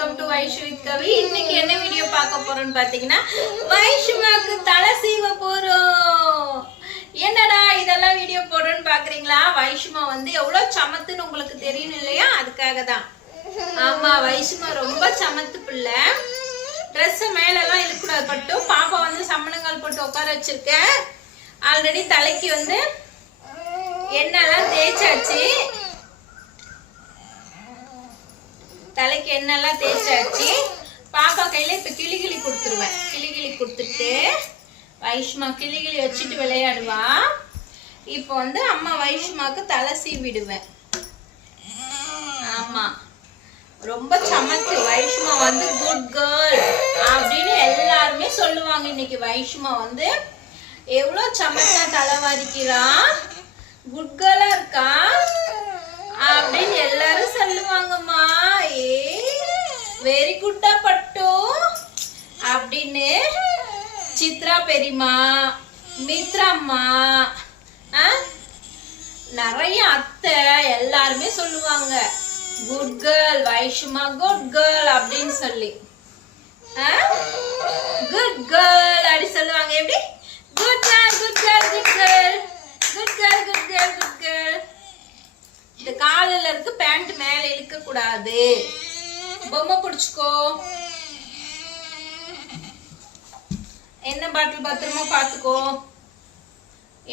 Welcome to Vaishu with Kavi இன்னைக்கு என்ன video பார்க்க போறோம்னு பாத்தீங்கன்னா வைஷுமாக்கு தலை சீவ போறோம். என்னடா இதெல்லாம் வீடியோ போடுறோன்னு பாக்குறீங்களா வைஷுமா வந்து எவ்வளவு சமத்துன்னு உங்களுக்கு தெரியும் இல்லையா? அதுக்காக தான் ஆமா வைஷுமா ரொம்ப சமத்து பிள்ளை. ட்ரெஸ் மேலெல்லாம் இழுக்கூடாது பட்டும் பாப்பா வந்து சம்மணங்கால் போட்டு உட்கார வச்சிருக்கேன் ஆல்ரெடி தலைக்கு வந்து எண்ணெய்லாம் தேய்ச்சாச்சு? தலைக்கு எண்ணெய்லாம் தேய்ச்சாச்சு. பாப்பா கையில இப்ப கிளி கிளி கொடுத்துருவேன். கிளி கிளி கொடுத்துட்டு வைஷ்மா கிளி கிளி வச்சுட்டு விளையாடுவா. இப்போ வந்து அம்மா வைஷ்மாக்கு தலை சீவிடுவேன். ஆமா. ரொம்ப சமத்து. வைஷ்மா வந்து குட் கேர்ள் அப்படின்னு எல்லாருமே சொல்லுவாங்க இன்னைக்கு. வைஷ்மா வந்து எவ்வளோ சமத்தா தலை வாரிக்கிறா. குட் கேர்ளா இருக்கா அப்படின்னு எல்லாரும் சொல்லுவாங்கம்மா ஏ வெரி குட்டா பட்டு அப்படின்னு சித்ரா பெரியம்மா மித்ரம்மா ஆ? நிறைய அத்தை எல்லாருமே சொல்லுவாங்க. குட் கேர்ள் வைஷுமா குட் கேர்ள் அப்படின்னு சொல்லி. குட் கேர்ள் அப்படி சொல்லுவாங்க. எப்படி? Good girl good girl good girl good girl good girl good girl இந்த காலில் இருக்கு பேண்ட் மேலே இழுக்க கூடாது பொம்மை பிடிச்சிக்கோ. என்ன பாட்டில் பத்திரமா பாத்துக்கோ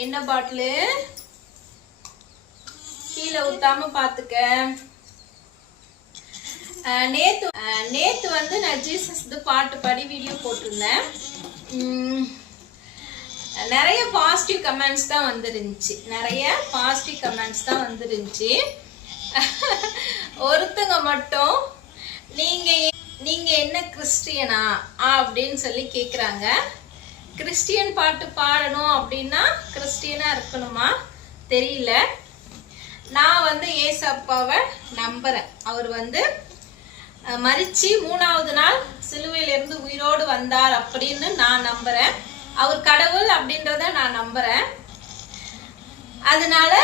என்ன பாட்டிலு? கீழே ஊத்தாம பாத்துக்க நேத்து நேத்து வந்து நான் ஜீசஸ் பாட்டு பாடி வீடியோ போட்டிருந்தேன். உம் நிறைய பாசிட்டிவ் கமெண்ட்ஸ் தான் வந்துருந்துச்சு. நிறைய பாசிட்டிவ் கமெண்ட்ஸ் தான் வந்துருந்துச்சு. ஒருத்தங்க மட்டும் நீங்க நீங்க என்ன கிறிஸ்டியனா? அப்படின்னு சொல்லி கேக்குறாங்க. கிறிஸ்டியன் பாட்டு பாடணும் அப்படின்னா கிறிஸ்டியனா இருக்கணுமா? தெரியல. நான் வந்து ஏசப்பாவை நம்புறேன். அவர் வந்து மறிச்சு மூணாவது நாள் சிலுவையிலிருந்து உயிரோடு வந்தார் அப்படின்னு நான் நம்புறேன். அவர் கடவுள் அப்படின்றத நான் நம்புறேன். அதனால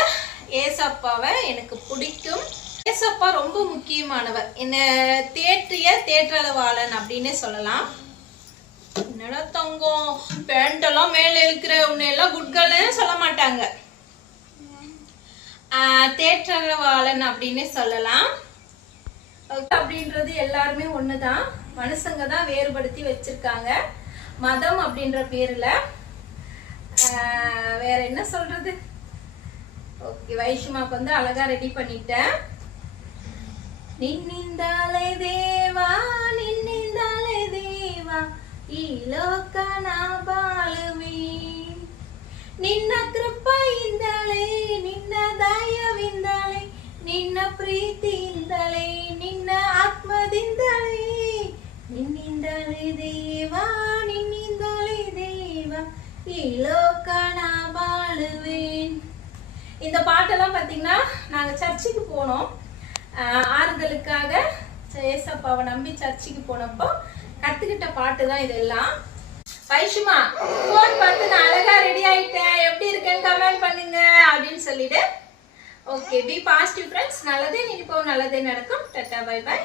ஏசப்பாவை எனக்கு பிடிக்கும். ஏசப்பா ரொம்ப முக்கியமானவர். என்ன தேற்றிய தேற்றளவாளன் அப்படின்னே சொல்லலாம். என்னடா தங்கம்? பேண்ட் எல்லாம் மேல இருக்கிற உன்னை எல்லாம் குட்கள்னு சொல்ல மாட்டாங்க. தேற்றவாளன் அப்படின்னு சொல்லலாம். அப்படின்றது எல்லாருமே ஒண்ணுதான். மனுஷங்க தான் வேறுபடுத்தி வச்சிருக்காங்க. மதம் அப்படின்ற பேர்ல. வேற என்ன சொல்றது? ஓகே வைஷ்மாக்கு வந்து அழகா ரெடி பண்ணிட்டேன். நின்னிந்தாலை தேவா நின் ఈ లోకన బాళవి నిన్న కృప ఇందలే నిన్న దయవిందలే ನಿನ್ನ ಪ್ರೀತಿಯಿಂದಲೇ ನಿನ್ನ ಆತ್ಮದಿಂದಲೇ ನಿನ್ನಿಂದಲೇ ದೇವ ನಿನ್ನಿಂದಲೇ ದೇವ ಈ ಲೋಕನ ಬಾಳುವೇನ್ இந்த பாட்டெல்லாம் பார்த்தீங்கன்னா நாங்கள் சர்ச்சுக்கு போனோம் ஆறுதலுக்காக ஏசப்பாவை நம்பி சர்ச்சுக்கு போனப்போ பாட்டு தான் இதெல்லாம் வைஷுமா ஃபோன் பார்த்து நான் அழகா ரெடி ஆயிட்டேன். எப்படி இருக்கேன்னு கமெண்ட் பண்ணுங்க அப்படின்னு சொல்லிட்டு. ஓகே பி பாசிட்டிவ் ஃப்ரெண்ட்ஸ் நல்லதே நினைப்போம் நல்லதே நடக்கும். Ta-ta by by